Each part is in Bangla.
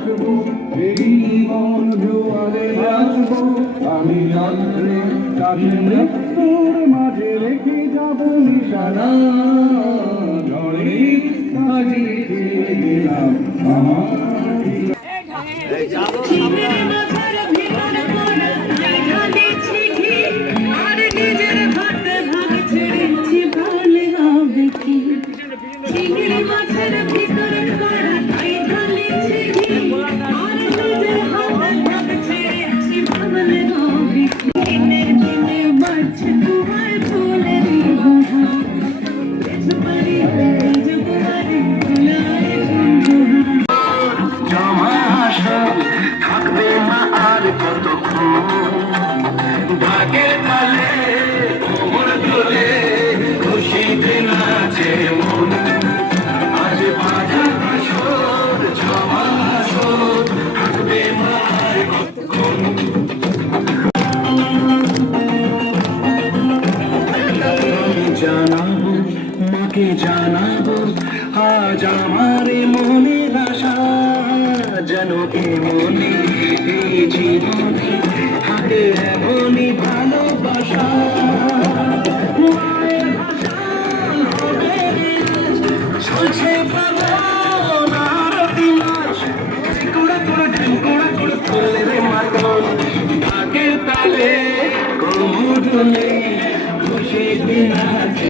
বাঁচবো, এই জীবন জোয়ারে বাঁচবো, আমি রাত্রে কাছে মৃত্যুর মাঝে রেখে যাবো নিশানা, ঝড়ে কাজে খেয়ে গেলাম আমার ভাগের তালে কোমর দোলে খুশিতে নাচে মন, আজ বাজা আসর জমা আসর থাকবে মার কতক্ষণ। জানাবো মাকে জানাবো আজ আমার মনের আশা, যেন মনে এই জীবনে থাকে এমনই ভালোবাসা। মায়ের ভাষা হবে চলছে পাগল আরতি নাচ, কুড়া কুড়া কুড়া কুড়া তোলে রে মাতন, ভাগের তালে কোমর দোলে খুশিতে নাচে।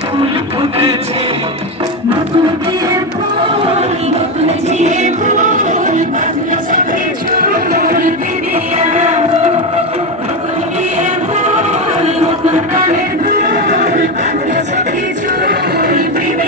ফুল ফুটেছে